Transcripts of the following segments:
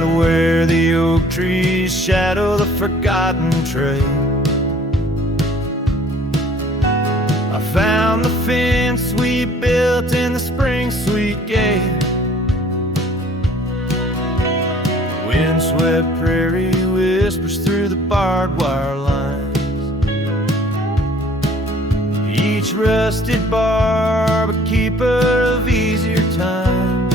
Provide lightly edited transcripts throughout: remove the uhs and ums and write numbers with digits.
right where the oak trees shadow the forgotten trail. I found the fence we built in the spring sweet gale. Windswept prairie whispers through the barbed wire lines. Each rusted barb a keeper of easier times.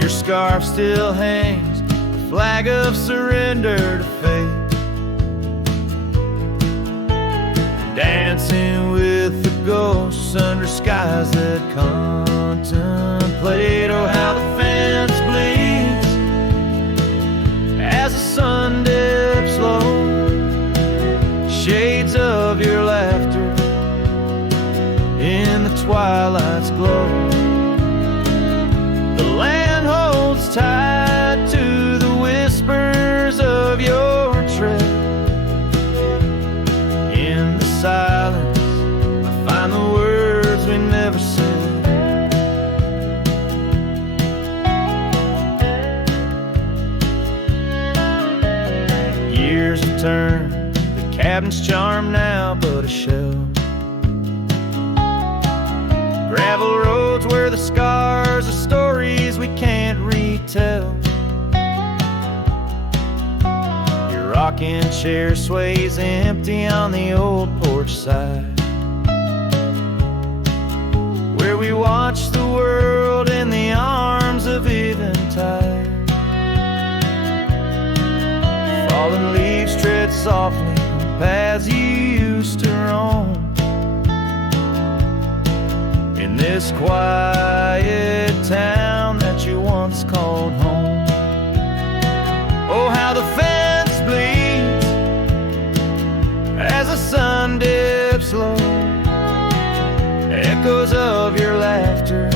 Your scarf still hangs, a flag of surrender to fate. Dancing with the ghosts under skies that contemplate. Oh, how the fence bleeds as the sun dips low. Shades of your laughter in the twilight's glow. The land holds tight to the whispers of your tread. In the silence, I find the words we never said. Years have turned the cabin's charm now but a shell. Gravel roads where the scars are stories we can't retell. Your rocking chair sways empty on the old porch side, where we watch the world in the arms of eventide. Fallen leaves tread softly on paths you used to roam. In this quiet town that you once called home. Oh, how the fence bleeds as the sun dips low. Echoes of your laughter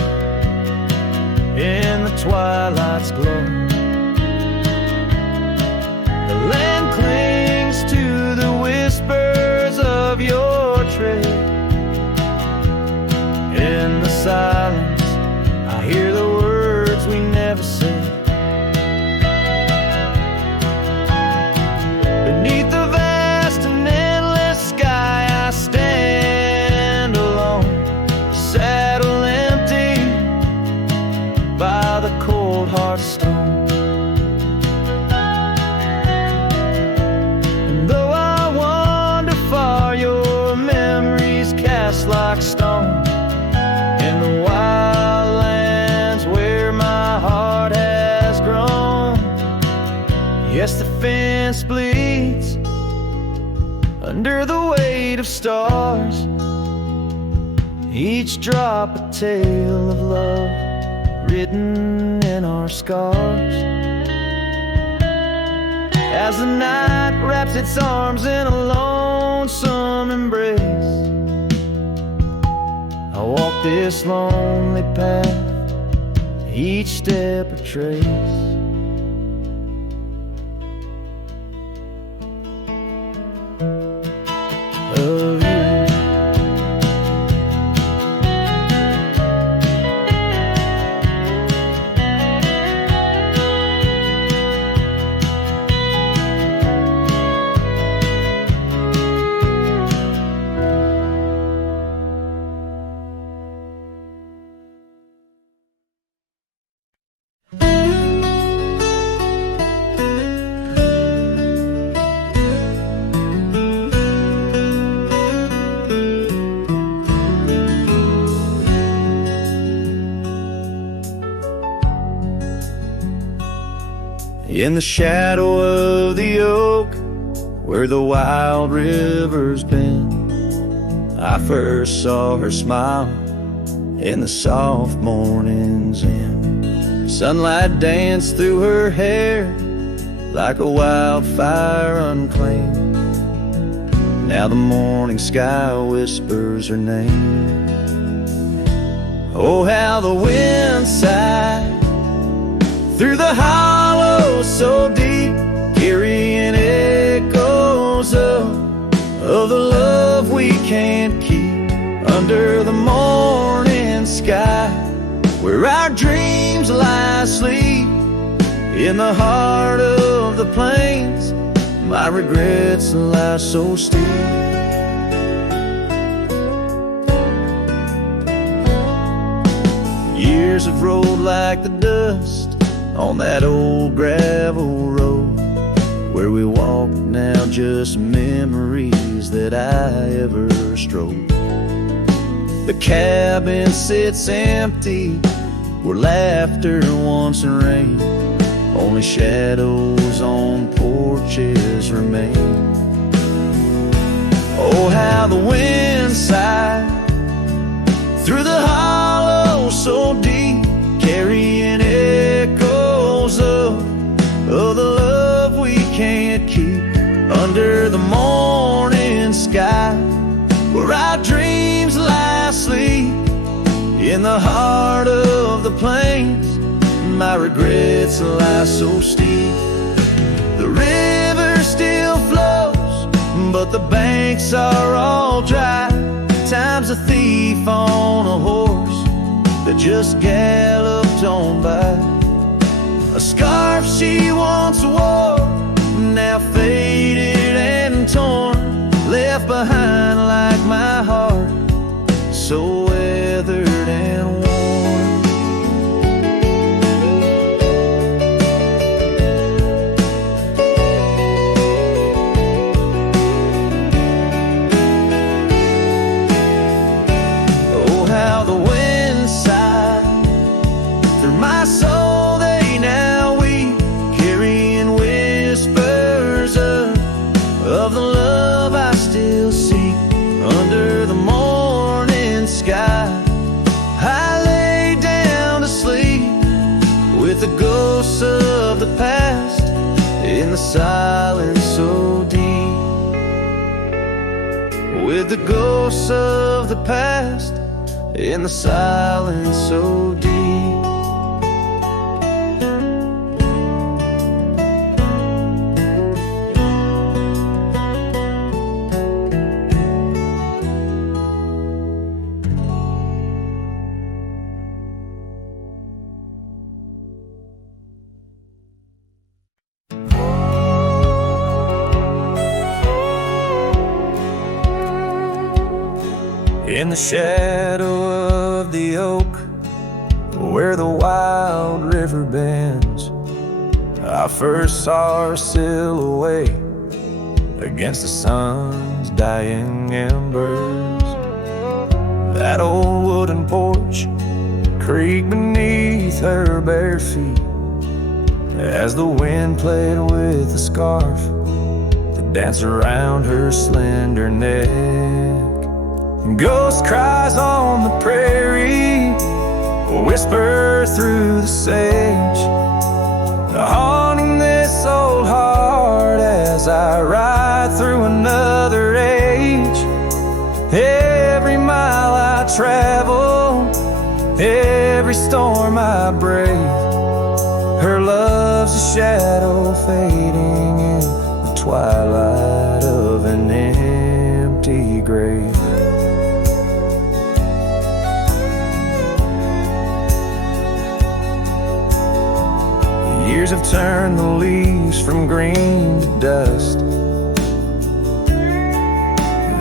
in the twilight's glow. The land clings to the whispers of your tread. In the silence, I hear the words we never said. Beneath the vast and endless sky, I stand alone, saddle empty by the cold hard stone. And though I wander far, your memories cast like stone. In the wild lands where my heart has grown. Yes, the fence bleeds under the weight of stars, each drop a tale of love written in our scars. As the night wraps its arms in a lonesome embrace, I walk this lonely path, each step a trace. Of you. In the shadow of the oak, where the wild river's been, I first saw her smile in the soft morning's end. Sunlight danced through her hair like a wildfire unclaimed. Now the morning sky whispers her name. Oh, how the wind sighed through the hollow so deep, carrying echoes of the love we can't keep. Under the morning sky, where our dreams dreams lie asleep in the heart of the plains. My regrets lie so steep. Years have rolled like the dust on that old gravel road where we walk now, just memories that I ever strode. The cabin sits empty where laughter once rained. Only shadows on porches remain. Oh, how the wind sighed through the hollow so deep, carrying echoes of the love we can't keep. Under the morning sky where our dreams lie asleep in the heart of the plains. My regrets lie so steep. The river still flows, but the banks are all dry. Time's a thief on a horse that just galloped on by. A scarf she once wore, now faded and torn, left behind like my heart, so weathered and worn. Oh, how the wind sighed through my soul, they now weep, carrying whispers of the love I still seek. Under the morning sky I lay down to sleep with the ghosts of the past in the silence so deep. With the ghosts of the past in the silence so deep. In the shadow of the oak, where the wild river bends, I first saw her silhouette against the sun's dying embers. That old wooden porch creaked beneath her bare feet as the wind played with the scarf that danced around her slender neck. Ghost cries on the prairie whisper through the sage, haunting this old heart as I ride through another age. Every mile I travel, every storm I brave, her love's a shadow fading in the twilight of an empty grave. Years have turned the leaves from green to dust.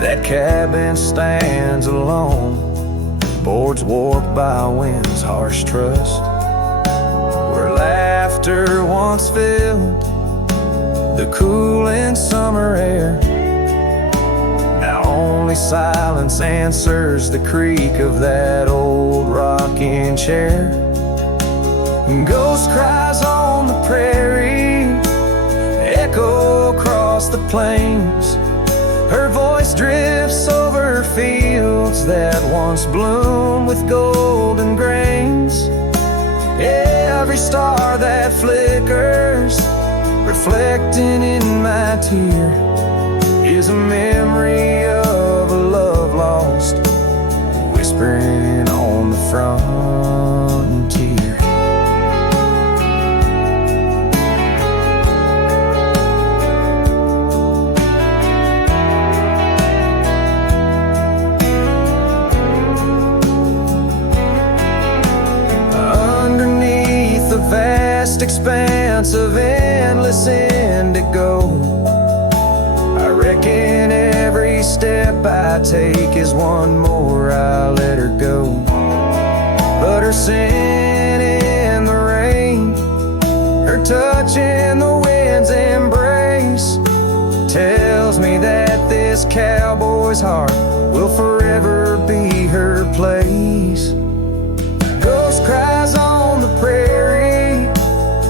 That cabin stands alone, boards warped by wind's harsh trust. Where laughter once filled the cooling summer air, now only silence answers the creak of that old rocking chair. Ghost cries on the prairie echo across the plains, her voice drifts over fields that once bloomed with golden grains. Every star that flickers, reflecting in my tear, is a memory of a love lost, whispering on the frontier. vast expanse of endless indigo. I reckon every step I take is one more I let her go. But her scent in the rain, her touch in the wind's embrace, tells me that this cowboy's heart will forever be her place. Ghost cries on the prairie,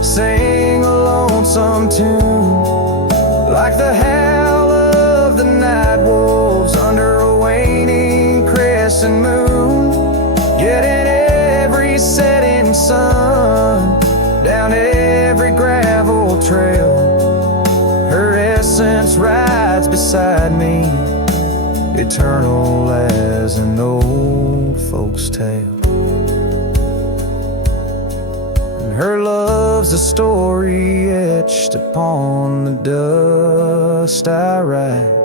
sing a lonesome tune, like the howl of the night wolves under a waning crescent moon. Yet in every setting sun, down every gravel trail, her essence rides beside me, eternal as an old folk's tale. And her love's a story etched upon the dust I write,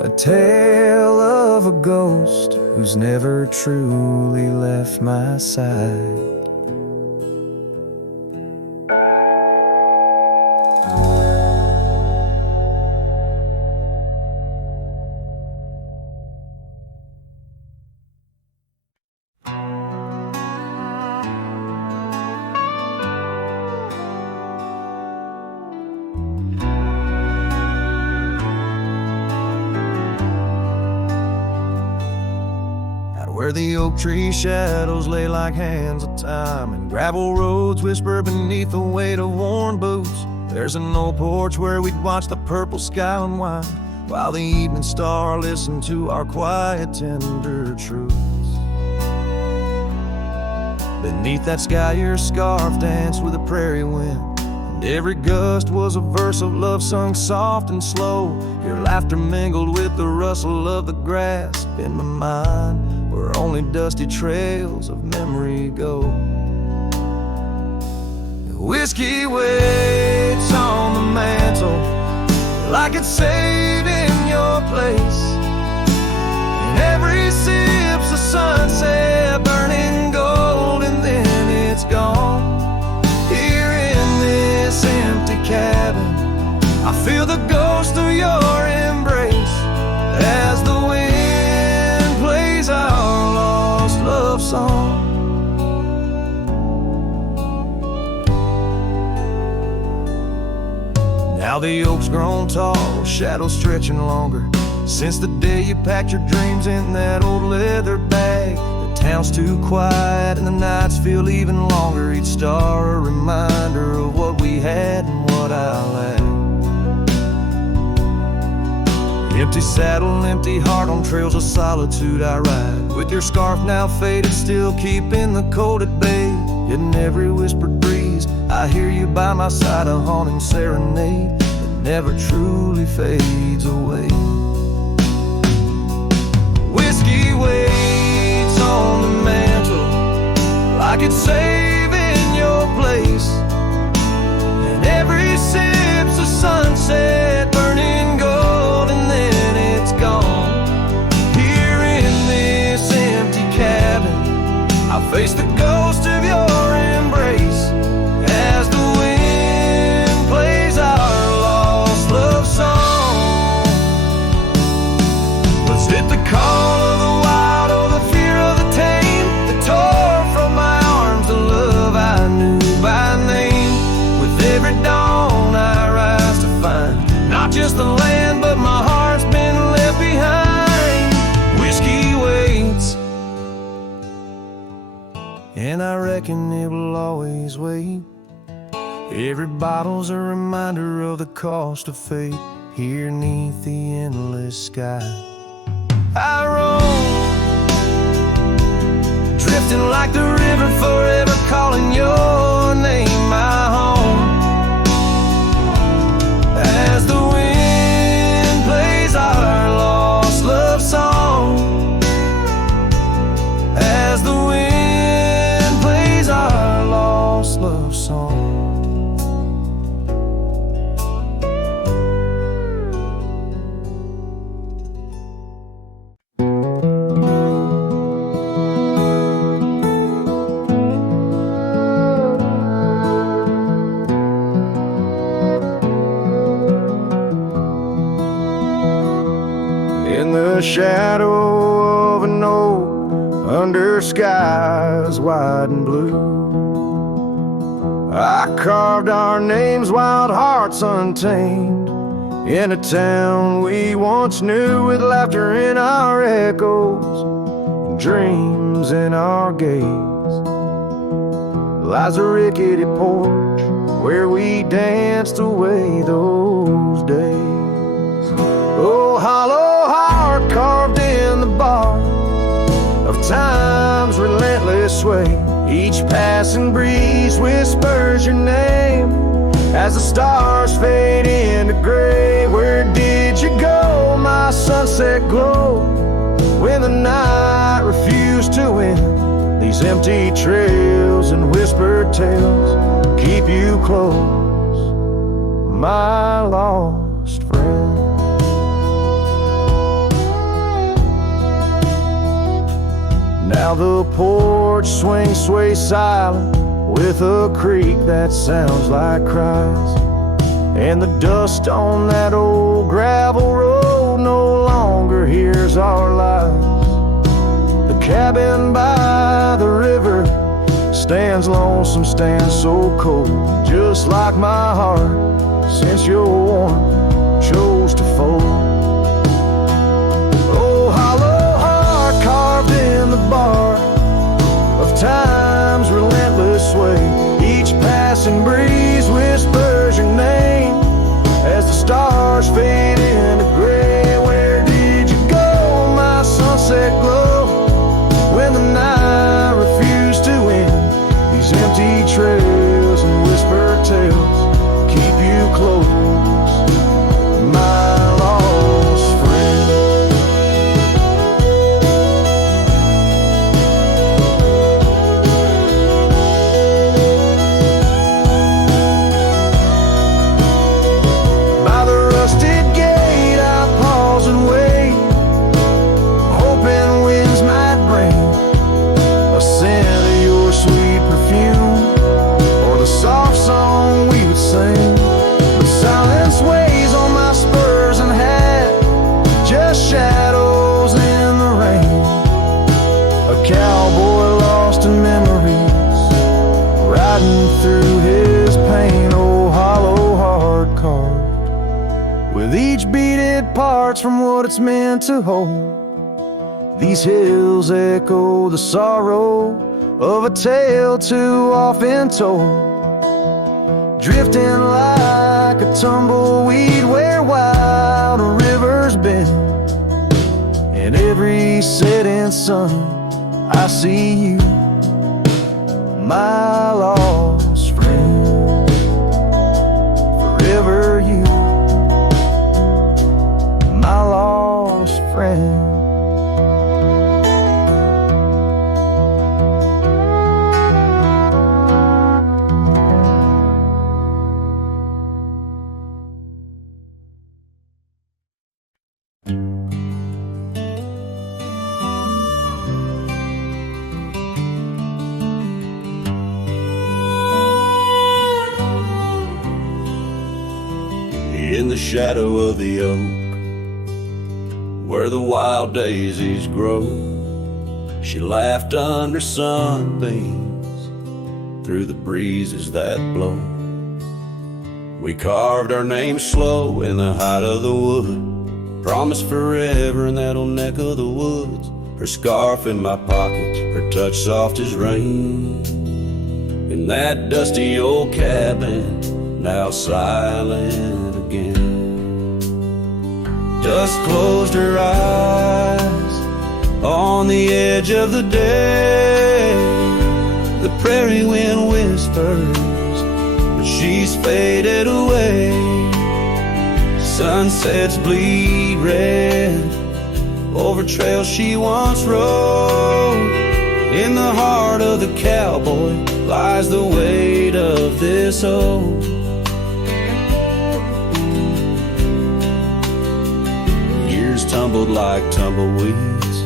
a tale of a ghost who's never truly left my side. Where the oak tree shadows lay like hands of time, and gravel roads whisper beneath the weight of worn boots, there's an old porch where we'd watch the purple sky unwind, while the evening star listened to our quiet, tender truths. Beneath that sky your scarf danced with the prairie wind, and every gust was a verse of love sung soft and slow. Your laughter mingled with the rustle of the grass in my mind, where only dusty trails of memory go. Whiskey waits on the mantle like it's saving your place, and every sip's a sunset burning gold, and then it's gone. Here in this empty cabin, I feel the ghost of your embrace as the wind plays our lost love song. Now the oak's grown tall, shadows stretching longer, since the day you packed your dreams in that old leather bag. The town's too quiet and the nights feel even longer, each star a reminder of what we had and what I lacked. Empty saddle, empty heart, on trails of solitude I ride, with your scarf now faded, still keeping the cold at bay. Yet in every whispered breeze I hear you by my side, a haunting serenade that never truly fades away. Whiskey waits on the mantle like it's saving your place, and every sip's a sunset burning gold, and then it's gone. Here in this empty cabin, I face the ghost of your embrace as the wind plays our lost love song. Was it the call of the wild or the fear of the tame that tore from my arms the love I knew by name? With every dawn I rise to find not just the land, but my heart's been left behind. Whiskey waits, and I reckon it will always wait. Every bottle's a reminder of the cost of fate. Here neath the endless sky I roam, drifting like the river, forever calling your name my home. As the wind plays our lost love song, as the wind plays our lost love song. the shadow of an oak, under skies wide and blue. I carved our names, wild hearts untamed, in a town we once knew, with laughter in our echoes and dreams in our gaze. Lies a rickety porch where we danced away those days. Oh, hollow heart carved in the bark of time's relentless sway. Each passing breeze whispers your name as the stars fade into gray. Where did you go, my sunset glow, when the night refused to end? These empty trails and whispered tales keep you close, my lost friend. Now the porch swings, sway silent, with a creak that sounds like cries, and the dust on that old gravel road no longer hears our lies. The cabin by the river stands lonesome, stands so cold, just like my heart, since your warmth chose to fold. Oh, hollow heart carved in the bark of time's relentless sway. Each passing breeze whispers your name as the stars fade into gray. Where did you go, my sunset glow, when the night refused to end? These empty trails and whispered tales keep you close, my lost friend. By the rusted gate I pause and wait, hoping winds might bring a scent of your sweet perfume, or the soft song we would sing. But silence weighs on my spurs and hat, just shadows in the rain. A cowboy lost in memories, riding through his pain. Oh, hollow heart carved, with each beat it parts from what it's meant to hold. These hills echo the sorrow of a tale too often told, drifting like a tumbleweed where wild rivers bend. In every setting sun I see you, my lost friend. Forever you, my lost friend. In the shadow of the oak, where the wild daisies grow, she laughed under sunbeams through the breezes that blow. We carved our names slow in the height of the wood, promised forever in that old neck of the woods. Her scarf in my pocket, her touch soft as rain, in that dusty old cabin, now silent again. Dust closed her eyes on the edge of the day. The prairie wind whispers, but she's faded away. Sunsets bleed red over trails she once rode. In the heart of the cowboy lies the weight of this old. Years tumbled like tumbleweeds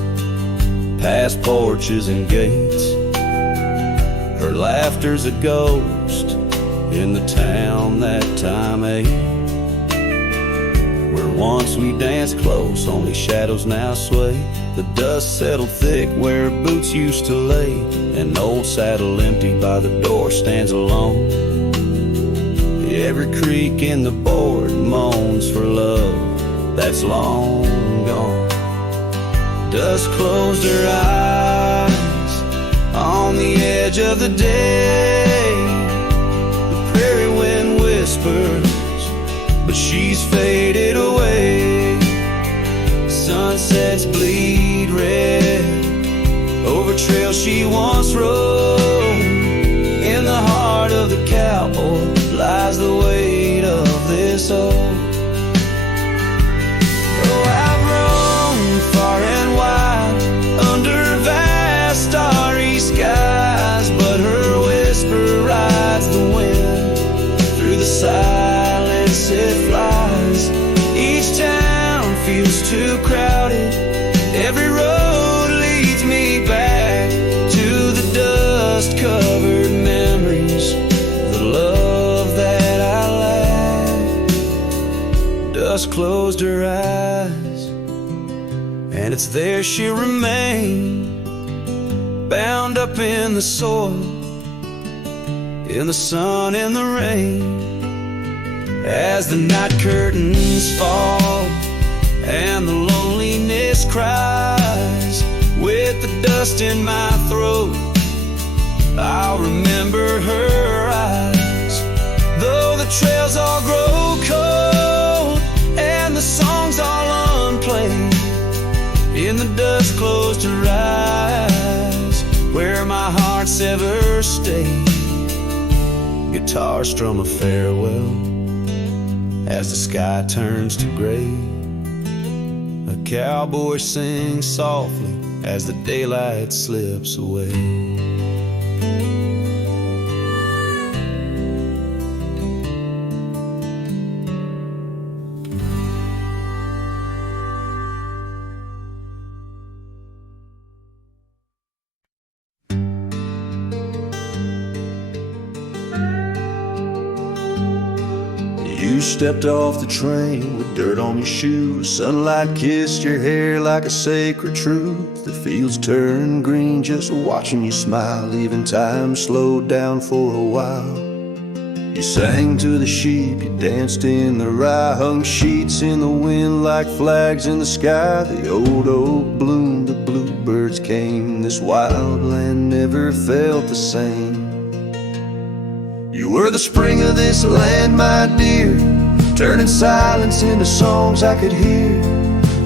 past porches and gates. Her laughter's a ghost in the town that time ate. Where once we danced close, only shadows now sway. The dust settled thick where boots used to lay. An old saddle empty by the door stands alone. Every creak in the board moans for love that's long gone. Dust closed her eyes on the edge of the day. The prairie wind whispers, but she's faded away. Sunsets bleed red over trails she once rode. In the heart of the cowboy lies the weight of this old. Oh, I've roamed far and wide under vast starry skies, but her whisper rides the wind through the silence it flies. Each town feels too crowded, every road leads me back to the dust-covered memories, the love that I lack. Dust closed her eyes, and it's there she'll remain, bound up in the soil, in the sun, in the rain. As the night curtains fall and the loneliness cries, with the dust in my throat, I'll remember her eyes. Though the trails all grow cold and the songs all unplayed, in the dust closed her eyes, where my heart's ever stayed. Guitar strum a farewell as the sky turns to gray. A cowboy sings softly as the daylight slips away. You stepped off the train with dirt on your shoes. Sunlight kissed your hair like a sacred truth. The fields turned green just watching you smile. Even time slowed down for a while. You sang to the sheep, you danced in the rye, hung sheets in the wind like flags in the sky. The old oak bloomed, the bluebirds came. This wild land never felt the same. You were the spring of this land, my dear, turning silence into songs I could hear.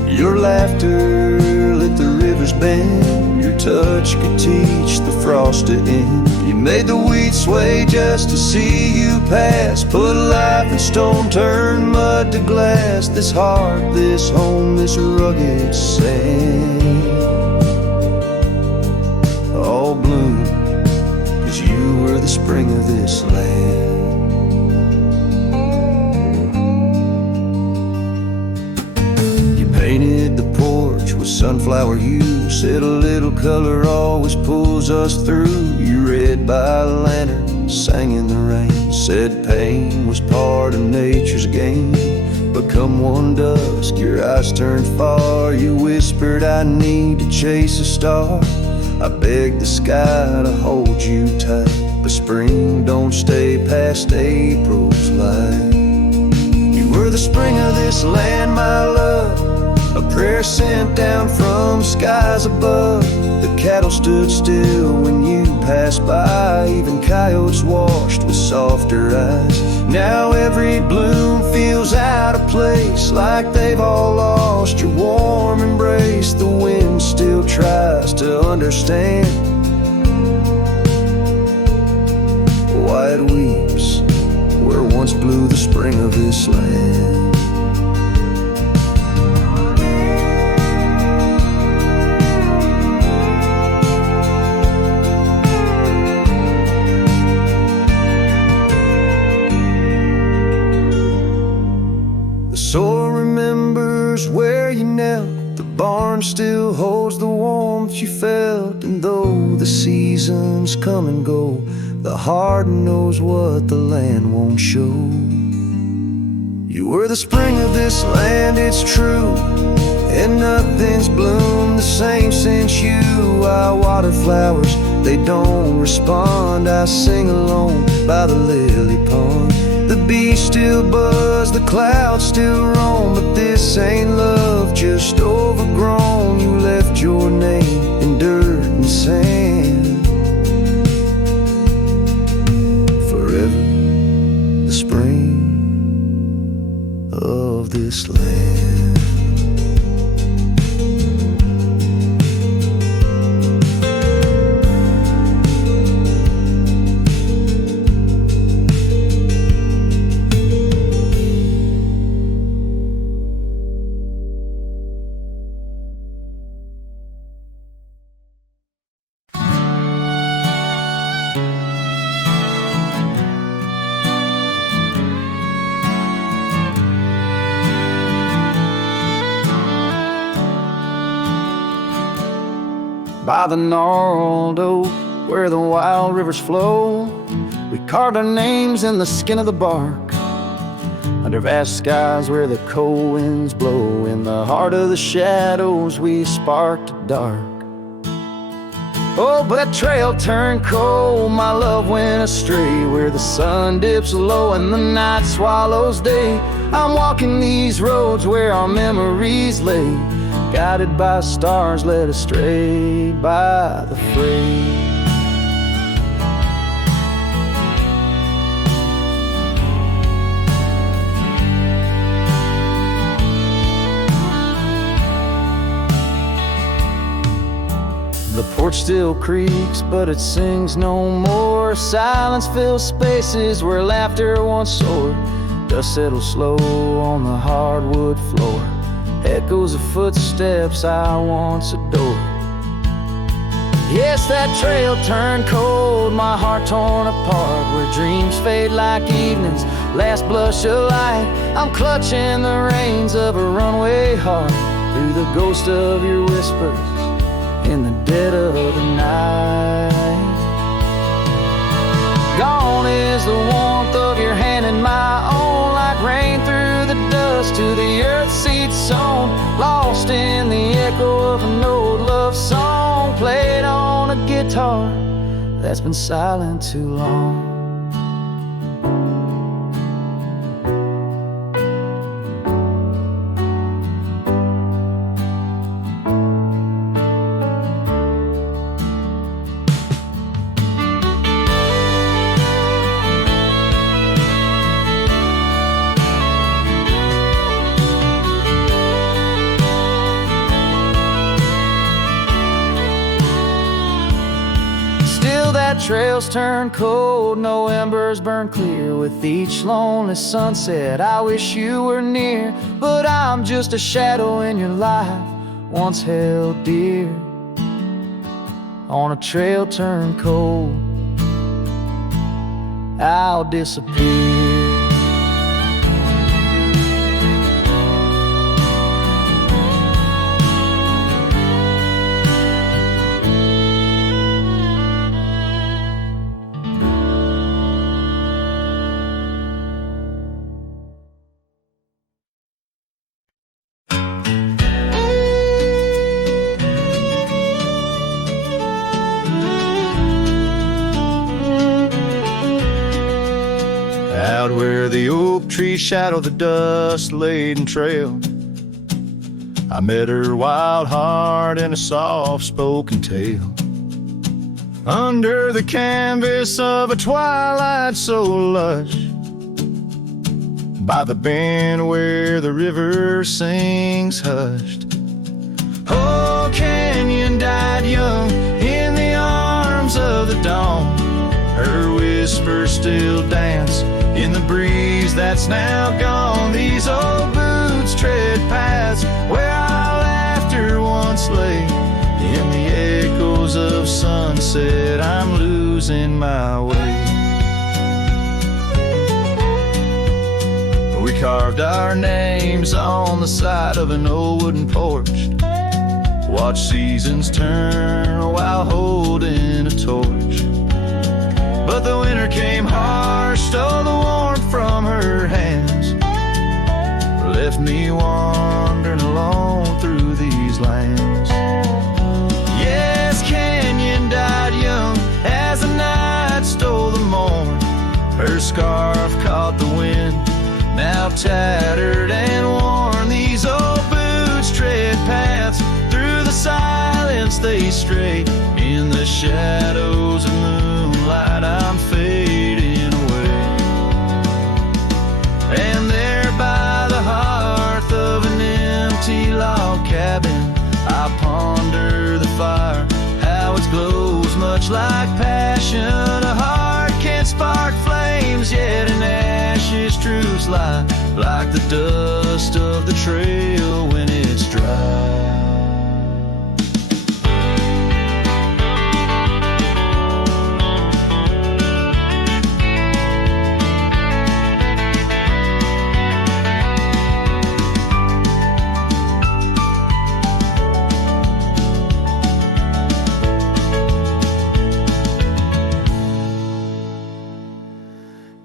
Your laughter lit the river's bend. Your touch could teach the frost to end. You made the wheat sway just to see you pass. Put life in stone, turn mud to glass. This heart, this home, this rugged sand, all bloom, 'cause you were the spring of this land. You painted the porch with sunflower hue, said a little color always pulls us through. You read by lantern, sang in the rain, said pain was part of nature's game. But come one dusk, your eyes turned far. You whispered, I need to chase a star. I begged the sky to hold you tight, but spring don't stay past April's light. You were the spring of this land, my love, a prayer sent down from skies above. The cattle stood still when you passed by, even coyotes washed with softer eyes. Now every bloom feels out of place, like they've all lost your warm embrace. The wind still tries to understand why it weeps where once blew the spring of this land. Soil remembers where you knelt. The barn still holds the warmth you felt. And though the seasons come and go, the heart knows what the land won't show. You were the spring of this land, it's true, and nothing's bloomed the same since you. I water flowers, they don't respond. I sing alone by the lily pond. The bees still buzz, the clouds still roam, but this ain't love, just overgrown. You left your name in dirt and sand. Forever the spring of this land. By the gnarled oak, where the wild rivers flow, we carved our names in the skin of the bark. Under vast skies where the cold winds blow, in the heart of the shadows we sparked a dark. Oh, but that trail turned cold, my love went astray, where the sun dips low and the night swallows day. I'm walking these roads where our memories lay, guided by stars led astray by the fray. The porch still creaks, but it sings no more. Silence fills spaces where laughter once soared. Dust settles slow on the hardwood floor, echoes of footsteps I once adored. Yes, that trail turned cold, my heart torn apart, where dreams fade like evening's last blush of light. I'm clutching the reins of a runaway heart, through the ghost of your whispers in the dead of the night. Gone is the warmth of your hand in my own, like rain through the dust to the earth seed sown. Lost in the echo of an old love song, played on a guitar that's been silent too long. Trails turn cold, no embers burn clear. With each lonely sunset, I wish you were near. But I'm just a shadow in your life, once held dear. On a trail turn cold, I'll disappear. Out where the oak trees shadow the dust-laden trail, I met her wild heart in a soft-spoken tale. Under the canvas of a twilight so lush, by the bend where the river sings hushed. Oh, Canyon died young in the arms of the dawn. Her whispers still dance in the breeze that's now gone. These old boots tread paths where our laughter once lay. In the echoes of sunset, I'm losing my way. We carved our names on the side of an old wooden porch, watch seasons turn while holding a torch. But the winter came harsh, stole the warmth from her hands. me wandering alone through these lands. Yes, Canyon died young as the night stole the morn. Her scarf caught the wind, now tattered and worn. These old boots tread paths through the silence they stray. In the shadows of moonlight I'm fading away. And there by the hearth of an empty log cabin I ponder the fire, how it glows much like passion. A heart can't spark flames, yet in ashes truths lie, like the dust of the trail when it's dry.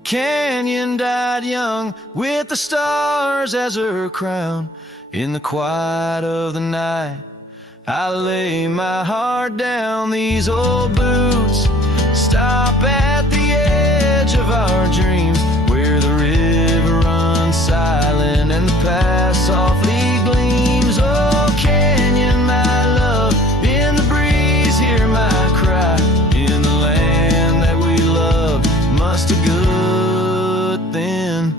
Canyon died young with the stars as her crown. In the quiet of the night I lay my heart down. These old boots stop at the edge of our dreams, where the river runs silent and the past softly gleams. Oh, Canyon, my love, in the breeze hear my cry. In the land that we loved must have good then.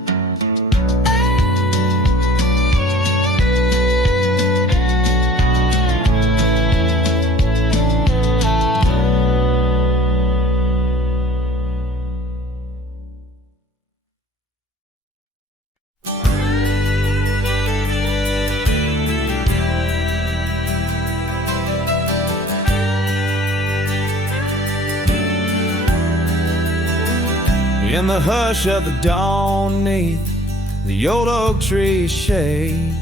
In the hush of the dawn, neath the old oak tree's shade,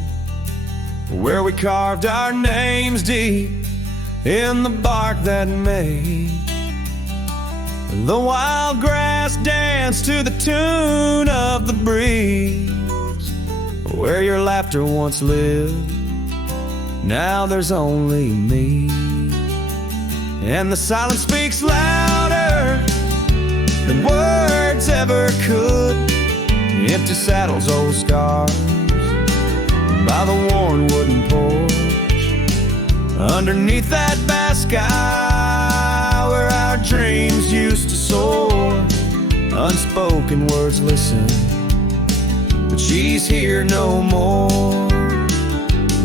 where we carved our names deep in the bark that made the wild grass dance to the tune of the breeze. Where your laughter once lived, now there's only me, and the silence speaks louder than words ever could. Empty saddles, old scars by the worn wooden porch, underneath that vast sky where our dreams used to soar. Unspoken words listen, but she's here no more.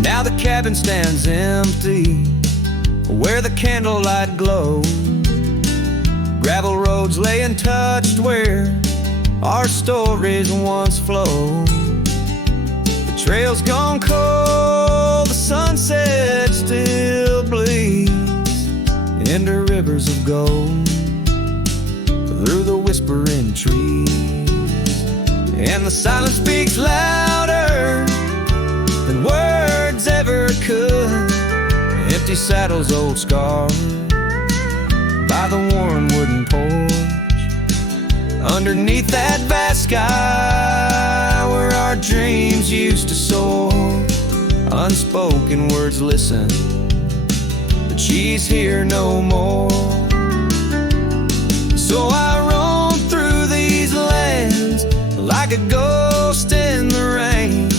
Now the cabin stands empty where the candlelight glows. Gravel roads lay untouched where our stories once flowed. The trail's gone cold, the sunset still bleeds into rivers of gold through the whispering trees. And the silence speaks louder than words ever could. Empty saddles, old scars by the worn wooden porch, underneath that vast sky where our dreams used to soar. Unspoken words listen, but she's here no more. So I roam through these lands like a ghost in the rain,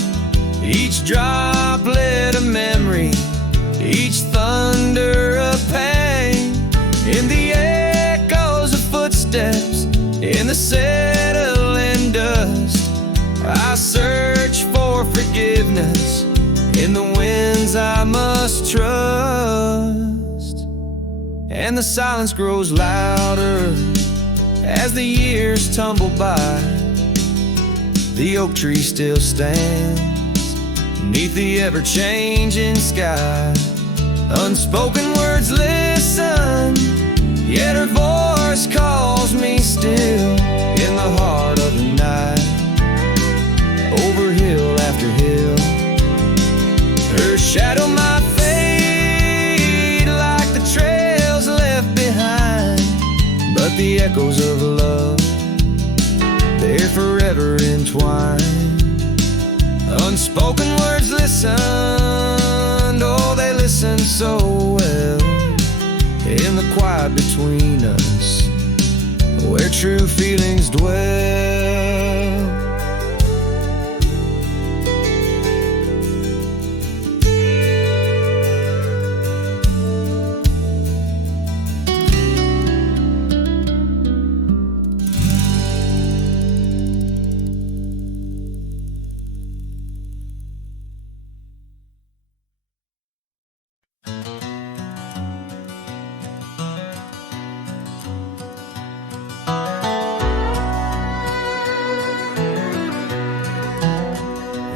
each droplet a memory, each thunder a pain. In the echoes of footsteps, in the settling dust, I search for forgiveness in the winds I must trust. And the silence grows louder as the years tumble by. The oak tree still stands beneath the ever-changing sky. Unspoken words listen, yet her voice calls me still in the heart of the night. Over hill after hill, her shadow might fade like the trails left behind, but the echoes of love, they're forever entwined. Unspoken words listened, oh, they listened so well. In the quiet between us, where true feelings dwell.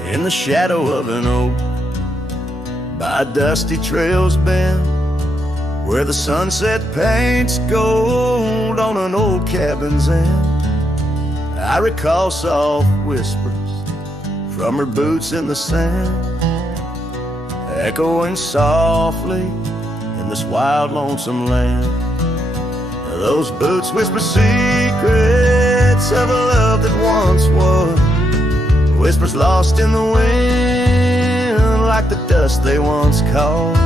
In the shadow of an oak, by dusty trails bend, where the sunset paints gold on an old cabin's end, I recall soft whispers from her boots in the sand, echoing softly in this wild, lonesome land. Those boots whisper secrets of a love that once was, whispers lost in the wind, like the dust they once caused.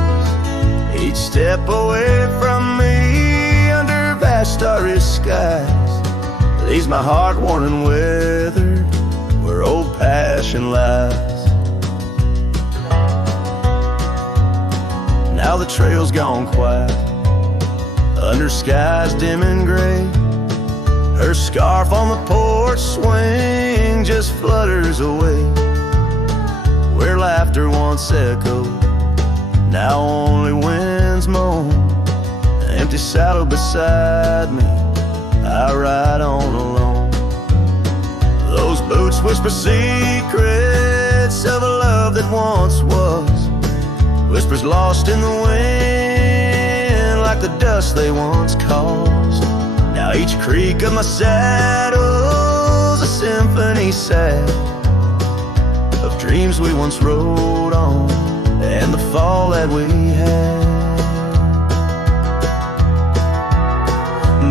Each step away from me, under vast starry skies, leaves my heart worn and weathered, where old passion lies. Now the trail's gone quiet, under skies dim and gray. Her scarf on the porch swing just flutters away. Where laughter once echoed, now only winds moan. An empty saddle beside me, I ride on alone. Those boots whisper secrets of a love that once was, whispers lost in the wind, like the dust they once caused. Now each creak of my saddle's a symphony sad of dreams we once rode on, and the fall that we had.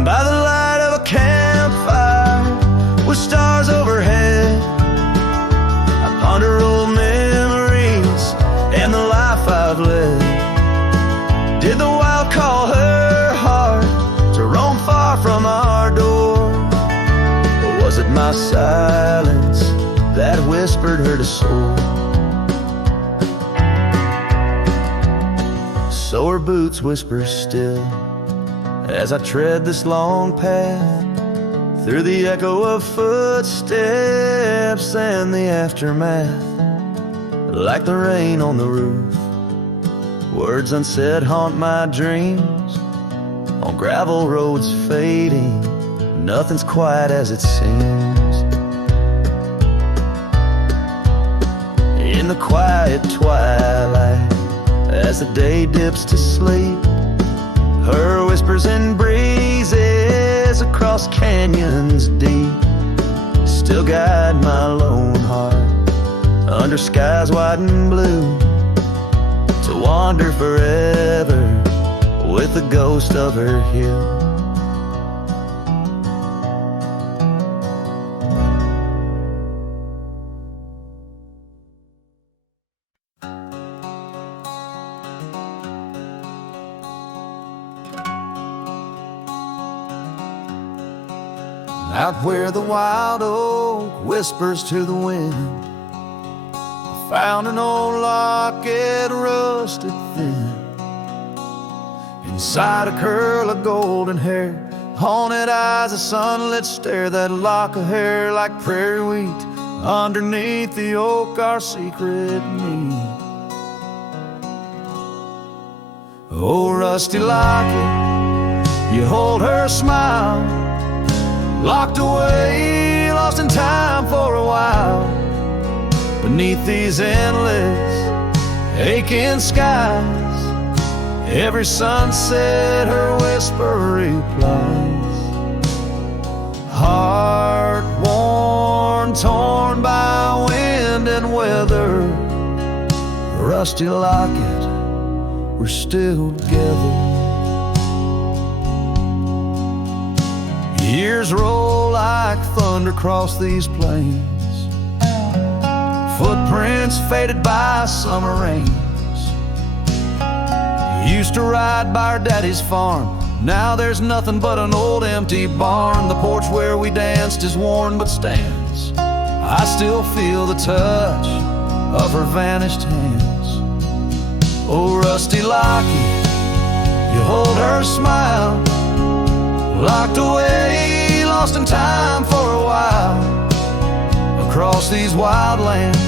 By the light of a campfire with stars overhead, I ponder old memories and the life I've led. Did the wild call her heart to roam far from our door, or was it my silence that whispered her to soar? So her boots whisper still as I tread this long path, through the echo of footsteps and the aftermath. Like the rain on the roof, words unsaid haunt my dreams. On gravel roads fading, nothing's quite as it seems. In the quiet twilight, as the day dips to sleep, her whispers and breezes across canyons deep still guide my lone heart under skies white and blue, to wander forever with the ghost of her hill. Out where the wild oak whispers to the wind, I found an old locket rusted thin. Inside a curl of golden hair, haunted eyes, a sunlit stare, that lock of hair like prairie wheat. Underneath the oak, our secret need. Oh, rusty locket, you hold her smile, locked away, lost in time for a while. Beneath these endless, aching skies, every sunset her whisper replies. Heart worn, torn by wind and weather, rusty locket, we're still together. Years roll like thunder across these plains, footprints faded by summer rains. Used to ride by our daddy's farm. Now there's nothing but an old empty barn. The porch where we danced is worn but stands. I still feel the touch of her vanished hands. Oh, rusty locket, you hold her smile. Locked away, lost in time for a while. Across these wild lands,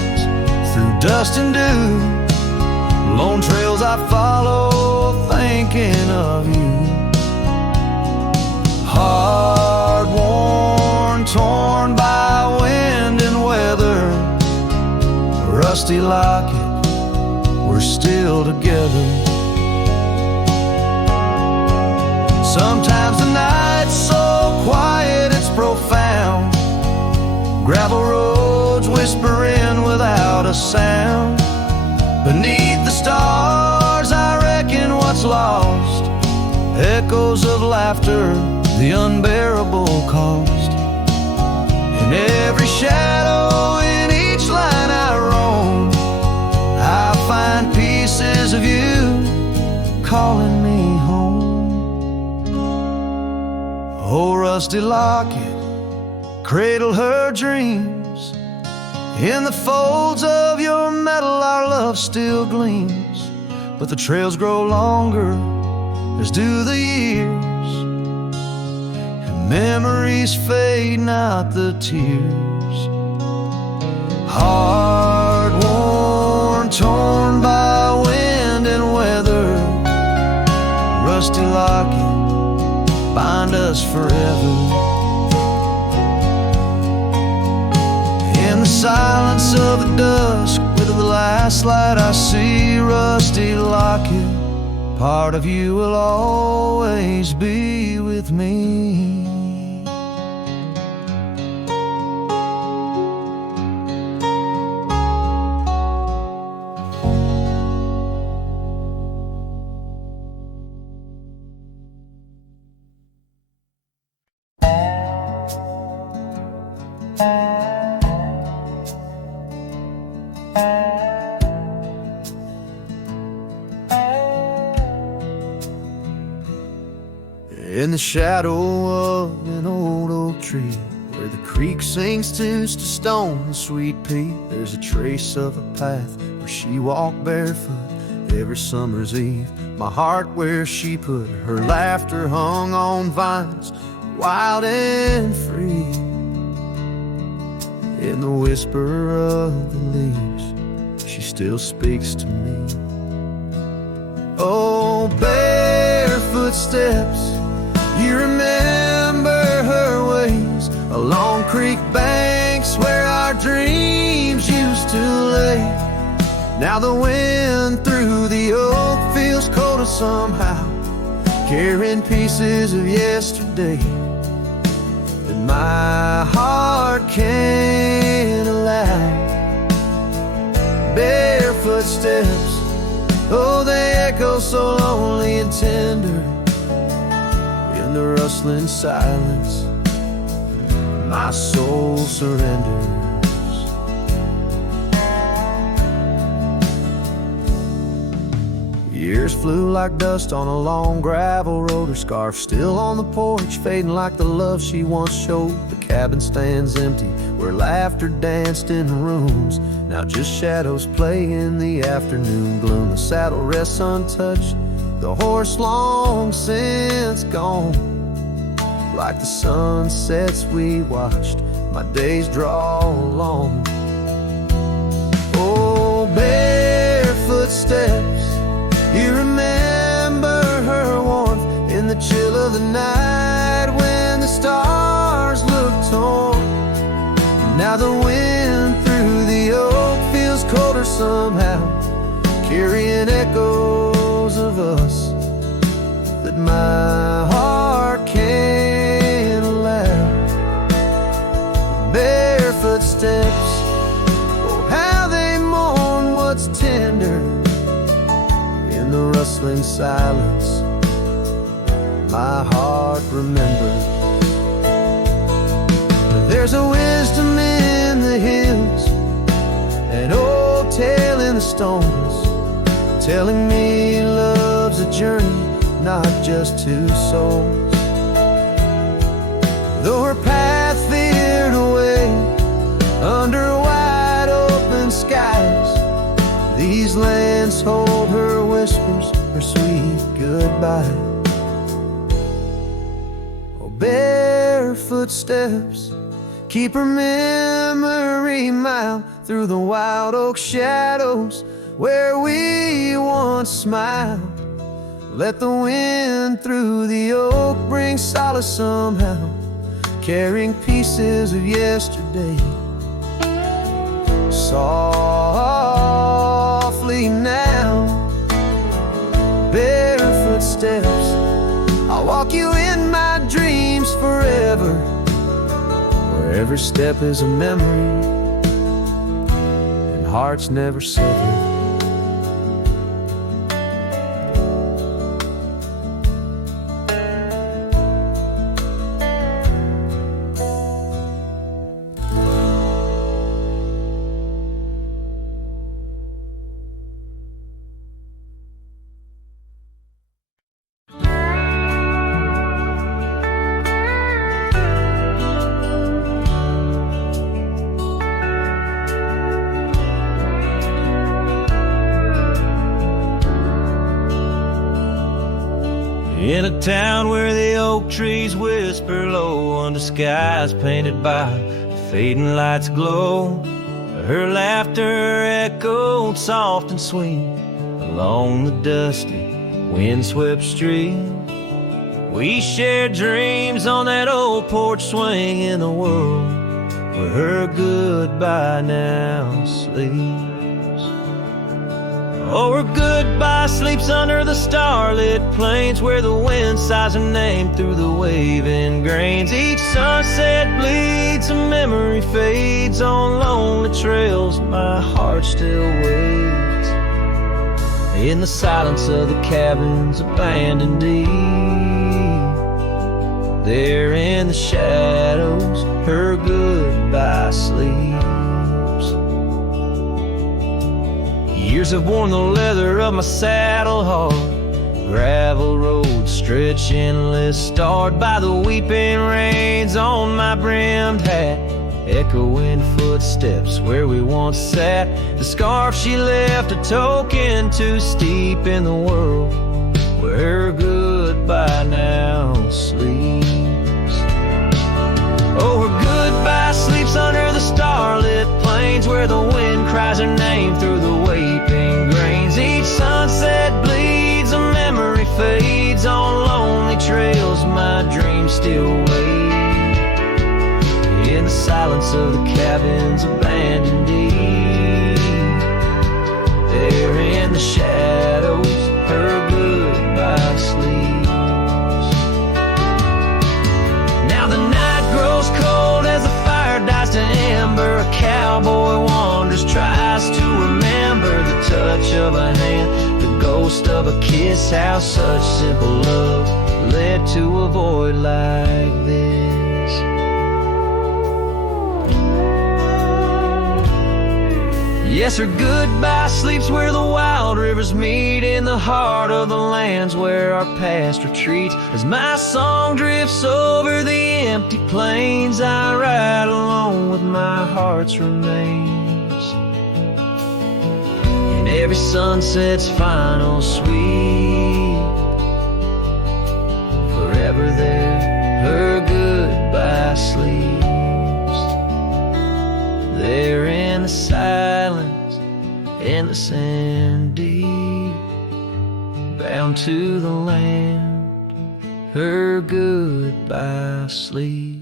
through dust and dew, lone trails I follow, thinking of you. Hard worn, torn by wind and weather, rusty locket, we're still together. Sometimes the night's so quiet it's profound. Gravel roads whispering without a sound. Beneath the stars I reckon what's lost, echoes of laughter, the unbearable cost. In every shadow, in each line I roam, I find pieces of you calling me home. Oh, rusty locket, cradle her dreams. In the folds of your metal our love still gleams. But the trails grow longer, as do the years, and memories fade, not the tears. Hard worn, torn by wind and weather, rusty locket, bind us forever. In the silence of the dusk, with the last light I see, rusty locket, part of you will always be with me. In the shadow of an old oak tree, where the creek sinks to stone and sweet pea, there's a trace of a path where she walked barefoot every summer's eve. My heart where she put her laughter hung on vines, wild and free. In the whisper of the leaves, she still speaks to me. Oh, barefoot steps, you remember her ways along creek banks where our dreams used to lay. Now the wind through the oak feels colder somehow, carrying pieces of yesterday that my heart can't allow. Barefoot steps, oh, they echo so lonely and tender. In the rustling silence, my soul surrenders. Years flew like dust on a long gravel road. Her scarf still on the porch, fading like the love she once showed. The cabin stands empty, where laughter danced in rooms. Now just shadows play in the afternoon gloom. The saddle rests untouched, the horse long since gone. Like the sunsets we watched, my days draw long. Oh, barefoot steps, you remember her warmth in the chill of the night when the stars looked torn. Now the wind through the oak feels colder somehow, carrying echoes of us that my heart can't allow. Barefoot steps, oh how they mourn what's tender. In the rustling silence, my heart remembers. There's a wisdom in the hills An old tale in the stones, telling me love's a journey, not just two souls. Though her path veered away under wide open skies, these lands hold her whispers, her sweet goodbye. Oh, barefoot steps keep her memory mild through the wild oak shadows where we once smiled. Let the wind through the oak bring solace somehow, carrying pieces of yesterday. Softly now, barefoot steps, I'll walk you in my dreams forever, where every step is a memory and hearts never sever. In a town where the oak trees whisper low under skies painted by fading lights glow, her laughter echoed soft and sweet along the dusty windswept street. We shared dreams on that old porch swing in a world where her goodbye now sleeps. Oh, her goodbye sleeps under the starlit plains where the wind sighs her name through the waving grains. Each sunset bleeds, a memory fades on lonely trails. My heart still waits in the silence of the cabins abandoned deep. There in the shadows, her goodbye sleeps. Years have worn the leather of my saddle hard, gravel roads stretch endless, starred by the weeping rains on my brimmed hat, echoing footsteps where we once sat. The scarf she left a token too steep in the world where her goodbye now sleeps. Oh, her goodbye sleeps under the starlit plains where the wind cries her name through the waving grains. Each sunset bleeds, a memory fades on lonely trails. My dreams still wait in the silence of the cabins abandoned deep. There in the shadows, her goodbye sleeps. Now the night grows cold as the fire dies to ember. A cowboy wanders, tries to remember the touch of a hand, the ghost of a kiss. How such simple love led to a void like this. Yes, her goodbye sleeps where the wild rivers meet, in the heart of the lands where our past retreats. As my song drifts over the empty plains, I ride alone with my heart's remains. And every sunset's final sweep, forever there, her goodbye sleeps. There in the silence, in the sand deep, bound to the land, her goodbye sleeps.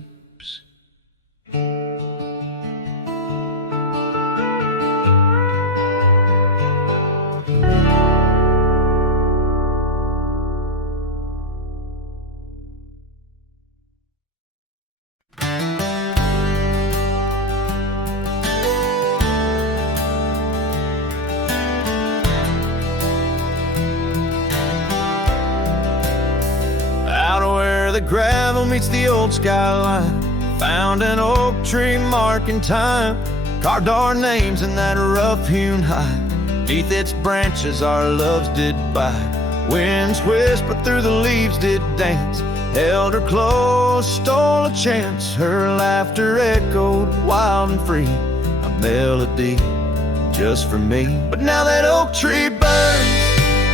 The gravel meets the old skyline, found an oak tree marking time. carved our names in that rough-hewn hide. Beneath its branches our loves did bide. Winds whispered through the leaves did dance. Held her close, stole a chance. Her laughter echoed wild and free, a melody just for me. But now that oak tree burns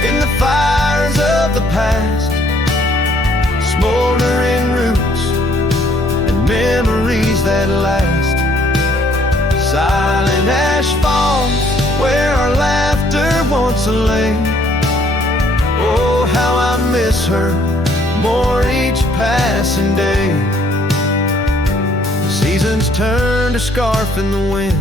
in the fires of the past, smoldering roots and memories that last. Silent ash falls where our laughter once lay. Oh, how I miss her more each passing day. Seasons turn to scarf in the wind.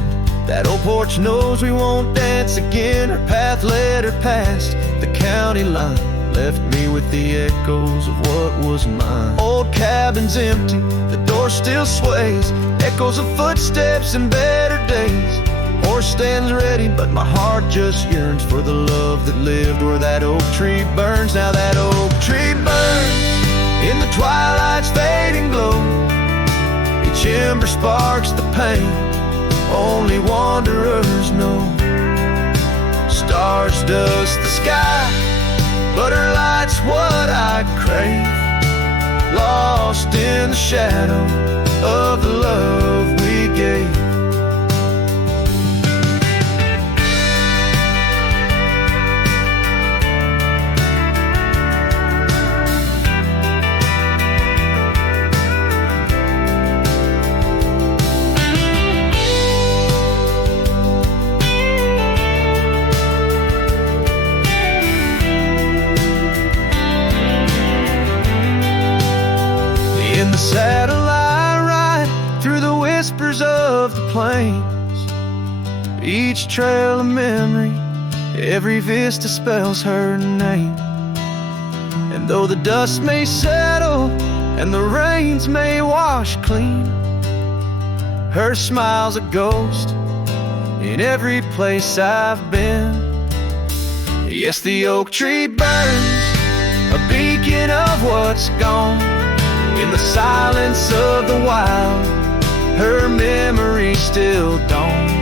That old porch knows we won't dance again. Her path led her past the county line, left me with the echoes of what was mine. Old cabin's empty, the door still sways, echoes of footsteps in better days. Horse stands ready, but my heart just yearns for the love that lived where that oak tree burns. Now that oak tree burns in the twilight's fading glow. Each ember sparks the pain only wanderers know. Stars dust the sky, but her light's what I crave. Lost in the shadow of the love we gave. In the saddle I ride through the whispers of the plains. Each trail a memory, every vista spells her name. And though the dust may settle and the rains may wash clean, her smile's a ghost in every place I've been. Yes, the oak tree burns, a beacon of what's gone. In the silence of the wild, her memory still dawns.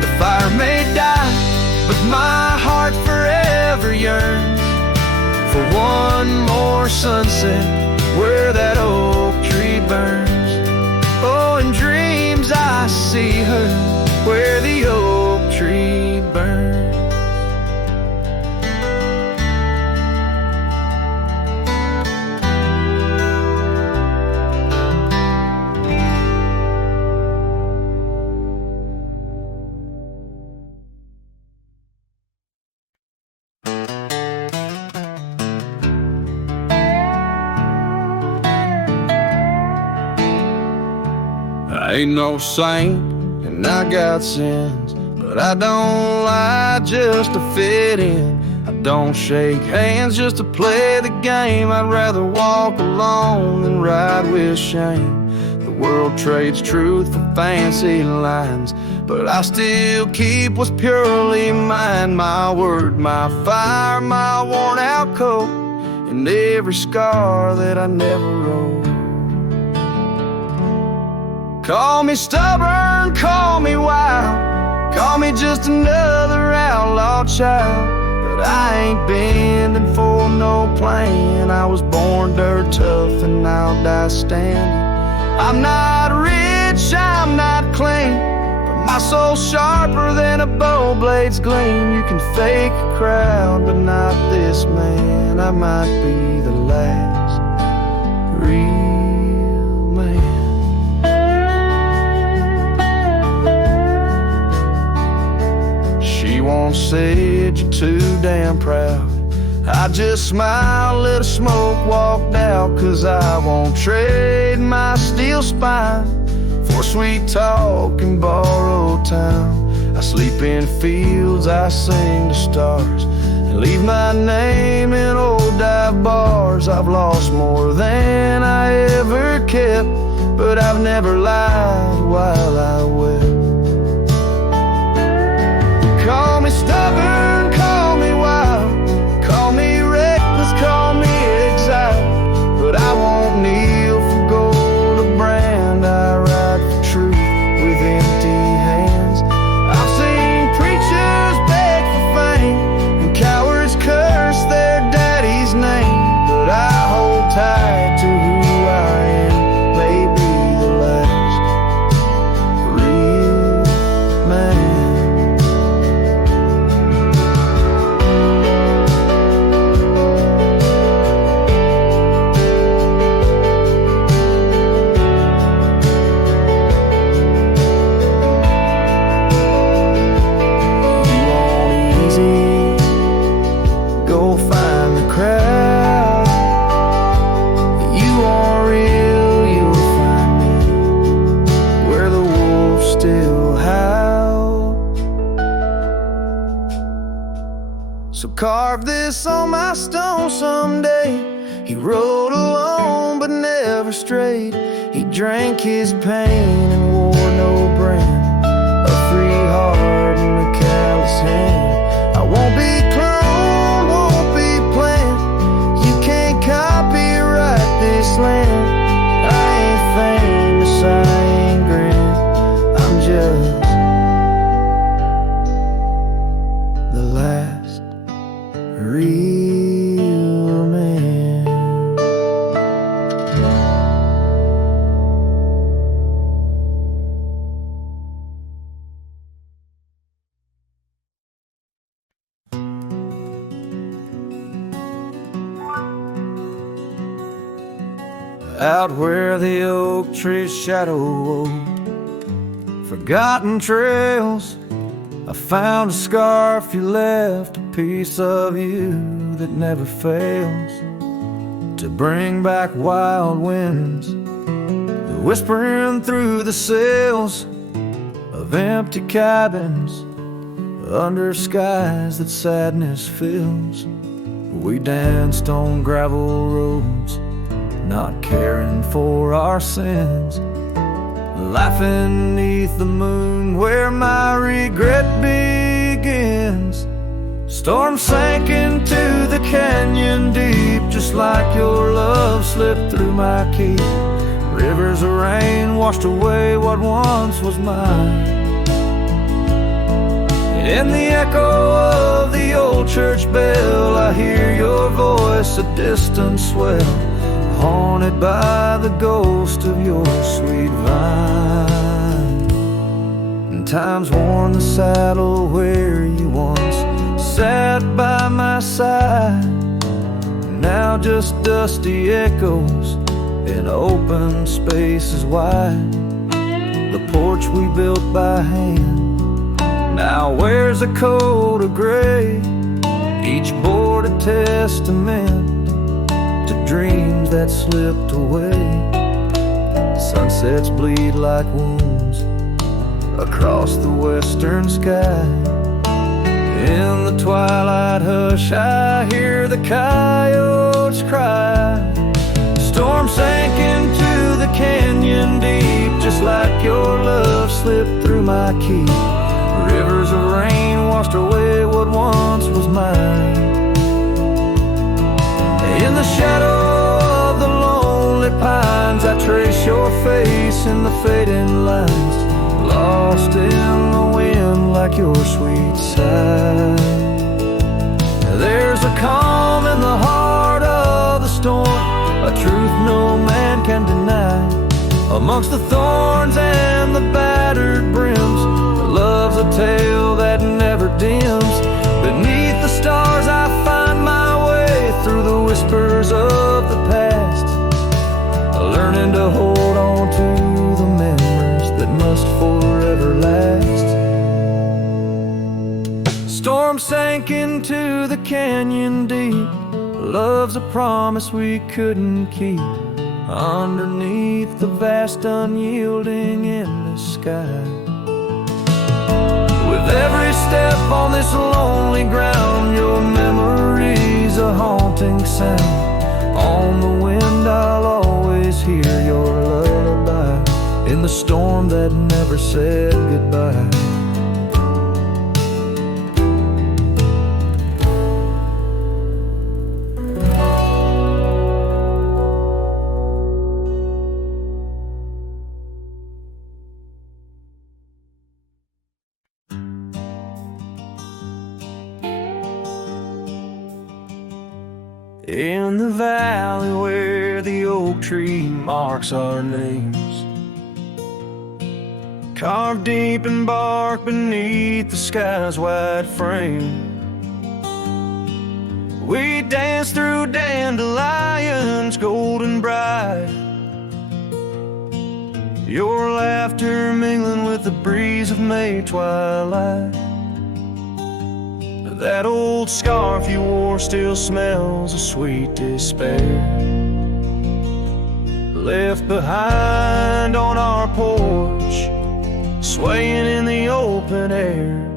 The fire may die, but my heart forever yearns for one more sunset where that oak tree burns. Oh, in dreams I see her where the oak tree burns. I ain't no saint, and I got sins, but I don't lie just to fit in. I don't shake hands just to play the game. I'd rather walk alone than ride with shame. The world trades truth for fancy lines, but I still keep what's purely mine. My word, my fire, my worn out coat, and every scar that I never wrote. Call me stubborn, call me wild, call me just another outlaw child, but I ain't bending for no plan. I was born dirt tough and I'll die standing. I'm not rich, I'm not clean, but my soul's sharper than a bow blade's gleam. You can fake a crowd, but not this man. I might be the last real man. She won't say you're too damn proud. I just smile, let her smoke, walked out, 'cause I won't trade my steel spine for sweet talk and borrowed time. I sleep in fields, I sing to stars, and leave my name in old dive bars. I've lost more than I ever kept, but I've never lied while I wept. Call me stubborn, call me wild, call me reckless, call me exiled, but I won't kneel for gold or brand. I ride for truth with empty So carve this on my stone someday. He rode alone but never strayed. He drank his pain and wore no brand, a free heart and a callous hand. I won't be cloned, won't be planned. You can't copyright this land. I ain't famous, I ain't grand. I'm just the last real man. Out where the oak tree's shadow wove forgotten trails, I found a scarf you left, a piece of you that never fails to bring back wild winds, whispering through the sails of empty cabins under skies that sadness fills. We danced on gravel roads, not caring for our sins, laughing neath the moon where my regret begins. Storm sank into the canyon deep, just like your love slipped through my keep. Rivers of rain washed away what once was mine. In the echo of the old church bell, I hear your voice, a distant swell, haunted by the ghost of your sweet vine. And time's worn the saddle where you once sat by my side, now just dusty echoes in open spaces wide. The porch we built by hand now wears a coat of gray, each board a testament to dreams that slipped away. Sunsets bleed like wounds across the western sky. In the twilight hush I hear the coyotes cry. Storm sank into the canyon deep, just like your love slipped through my keep. Rivers of rain washed away what once was mine. In the shadow of the lonely pines, I trace your face in the fading lines, lost in the wind like your sweet sigh. There's a calm in the heart of the storm, a truth no man can deny. Amongst the thorns and the battered brims, love's a tale that never dims. Beneath the stars I find my way through the whispers of the past, learning to hold on to the memories that must forever last. Storm sank into the canyon deep, love's a promise we couldn't keep, underneath the vast unyielding endless sky. With every step on this lonely ground, your memory's a haunting sound. On the wind I'll always hear your lullaby, in the storm that never said goodbye. In the valley where the oak tree marks our names, carved deep in bark beneath the sky's wide frame, we dance through dandelions golden bright, your laughter mingling with the breeze of May twilight. That old scarf you wore still smells of sweet despair, left behind on our porch, swaying in the open air.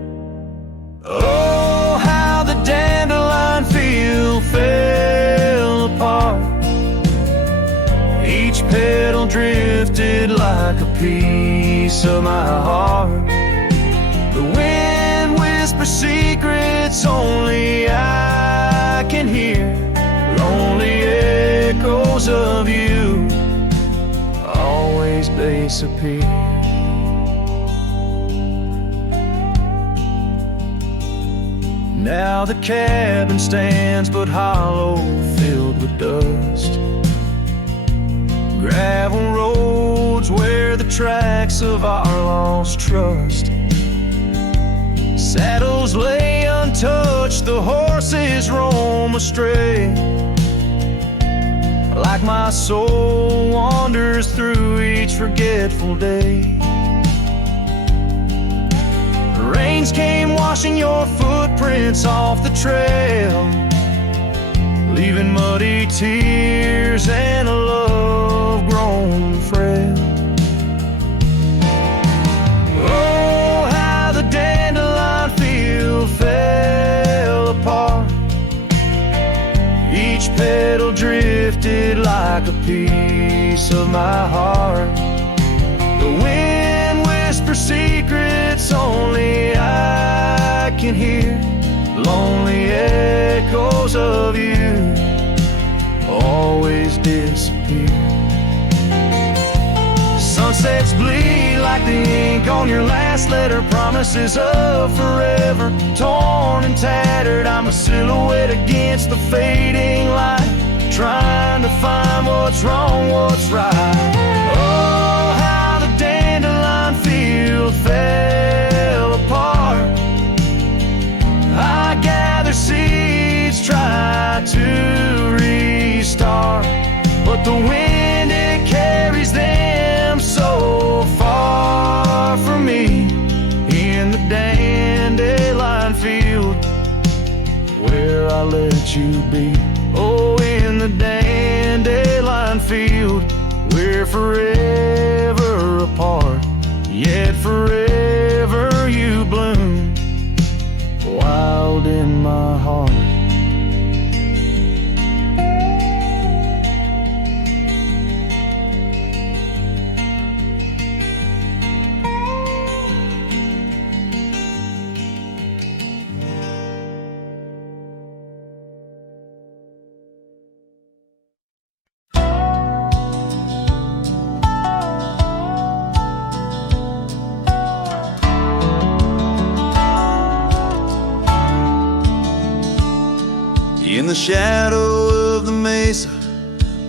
Oh, how the dandelions piece of my heart. The wind whispers secrets only I can hear. Lonely echoes of you always disappear. Now the cabin stands but hollow, filled with dust. Gravel roads where the tracks of our lost trust. Saddles lay untouched, the horses roam astray. Like my soul wanders through each forgetful day. Rains came washing your footprints off the trail, leaving muddy tears and a love grown frail. Oh, how the dandelion field fell apart. Each petal drifted like a piece of my heart. The wind whispers secrets only I can hear. Lonely echoes of you always disappear. Sunsets bleed like the ink on your last letter. Promises of forever, torn and tattered. I'm a silhouette against the fading light, trying to find what's wrong, what's right. Oh, how the dandelion field fell apart. I gather seeds, try to restart, but the wind, it carries them so far from me. In the dandelion field where I let you be. Oh, in the dandelion field we're forever apart, yet forever you bloom wild in my heart. In the shadow of the mesa,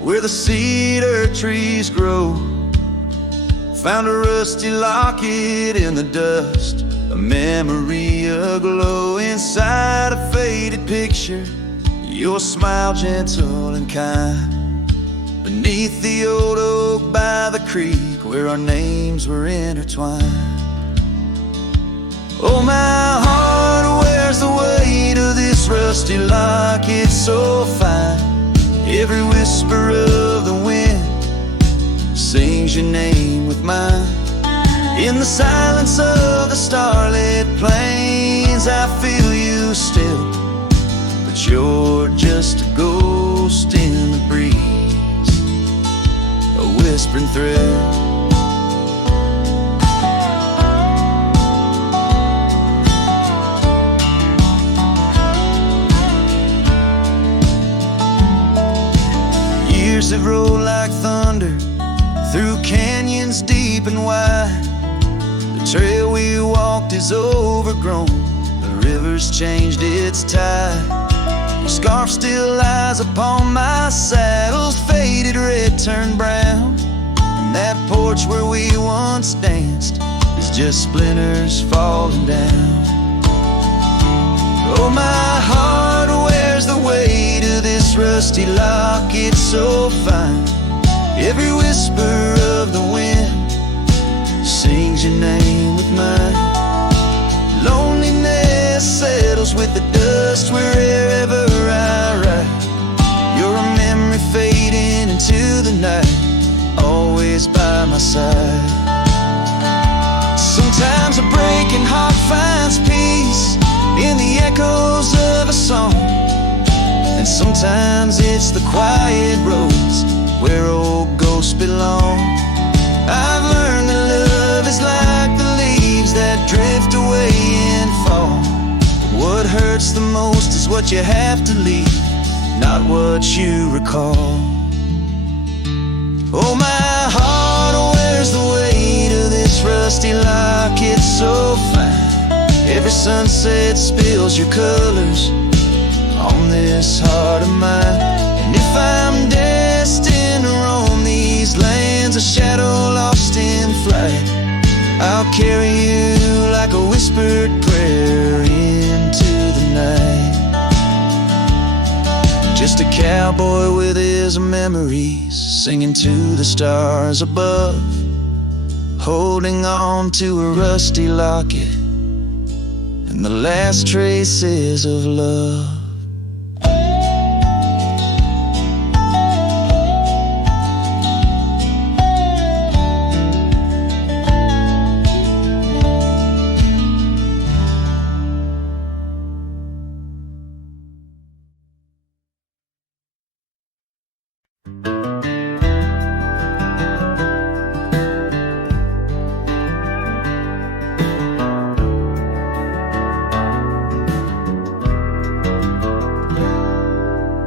where the cedar trees grow, found a rusty locket in the dust, a memory aglow. Inside a faded picture, your smile gentle and kind. Beneath the old oak by the creek, where our names were intertwined. Oh, my heart wears the weight of this rusty locket so fine. Every whisper of the wind sings your name with mine. In the silence of the starlit plains, I feel you still, but you're just a ghost in the breeze, a whispering thrill. Years have rolled like thunder through canyons deep and wide. The trail we walked is overgrown, the river's changed its tide. Your scarf still lies upon my saddle's faded red turned brown. And that porch where we once danced is just splinters falling down. Oh, my heart wears the weight of this rusty locket so fine. Every whisper of the wind sings your name with mine. Loneliness settles with the dust wherever I ride. You're a memory fading into the night, always by my side. Sometimes a breaking heart finds peace in the echoes of a song, and sometimes it's the quiet roads where old ghosts belong. I've learned that love is loud what you have to leave, not what you recall. Oh, my heart wears the weight of this rusty lock. It's so fine. Every sunset spills your colors on this heart of mine. And if I'm destined to roam these lands, a shadow lost in flight, I'll carry you like a whispered prayer into the night. Just a cowboy with his memories, singing to the stars above, holding on to a rusty locket and the last traces of love.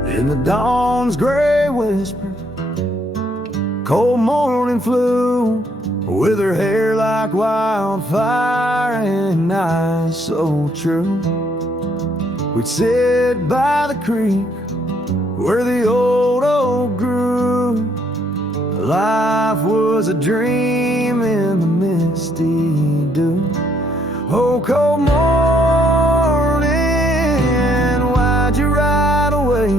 In the dawn's gray whisper, cold morning flew, with her hair like wildfire and eyes so true. We'd sit by the creek where the old oak grew. Life was a dream in the misty dew. Oh, cold morning, why'd you ride away?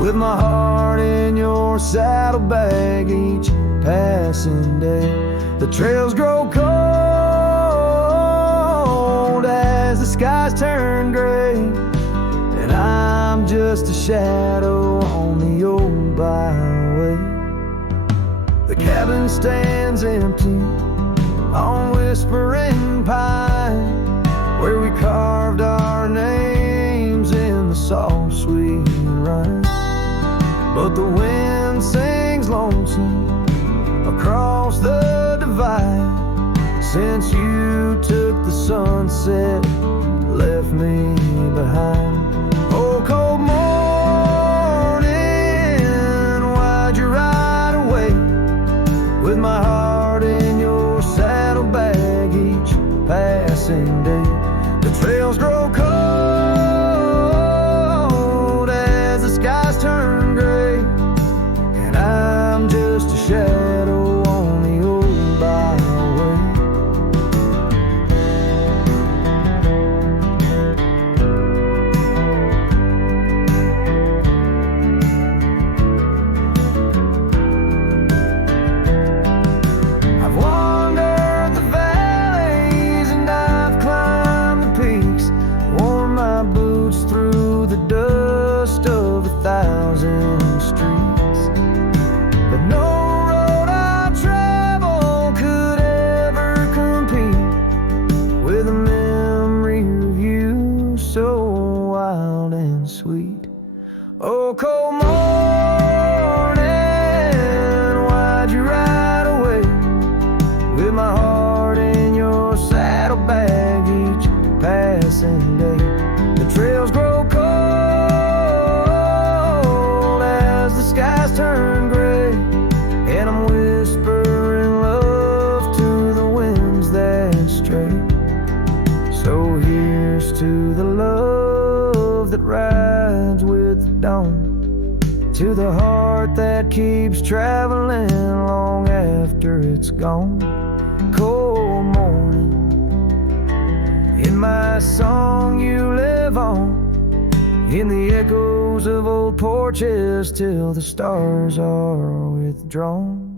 With my heart in your saddlebag each passing day. The trails grow cold as the skies turn gray, and I'm just a shadow on the old byway. The cabin stands empty on Whispering Pine, where we carved our names in the soft sweet rime. But the wind sings lonesome across the divide, since you took the sunset, left me behind. Oh, cold morning, why'd you ride away? With my heart in your saddlebag each passing day. The trails grow cold as the skies turn gray, and I'm just a shadow on the old byway. I've wandered the valleys and I've climbed the peaks, worn my boots through the dust of 1,000 streets, but no road I travel could ever compete with a memory of you so wild and sweet. Oh, cold morning, why'd you ride away? With my heart in your saddlebag each passing day. The trails grow cold as the skies turn gray, and I'm whispering love to the winds that stray. So here's to the love that rides with the dawn, to the heart that keeps traveling long after it's gone. Cold morning, in my song you live on, in the echoes of old porches till the stars are withdrawn.